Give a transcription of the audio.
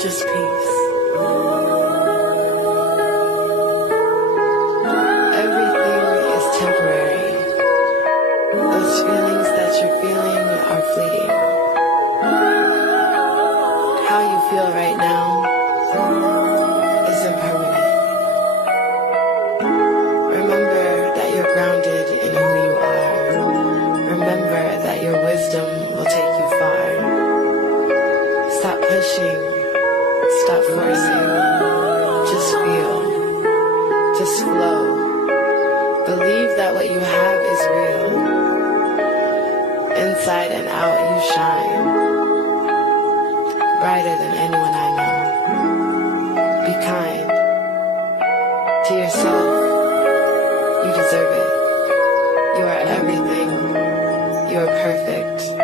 Just peace. Everything is temporary. Those feelings that you're feeling are fleeting. How you feel right now is impermanent. Remember that you're grounded in who you are. Remember that your wisdom will take you far. Stop pushing. Stop forcing. Just feel. Just flow. Believe that what you have is real. Inside and out you shine. Brighter than anyone I know. Be kind. To yourself. You deserve it. You are everything. You are perfect.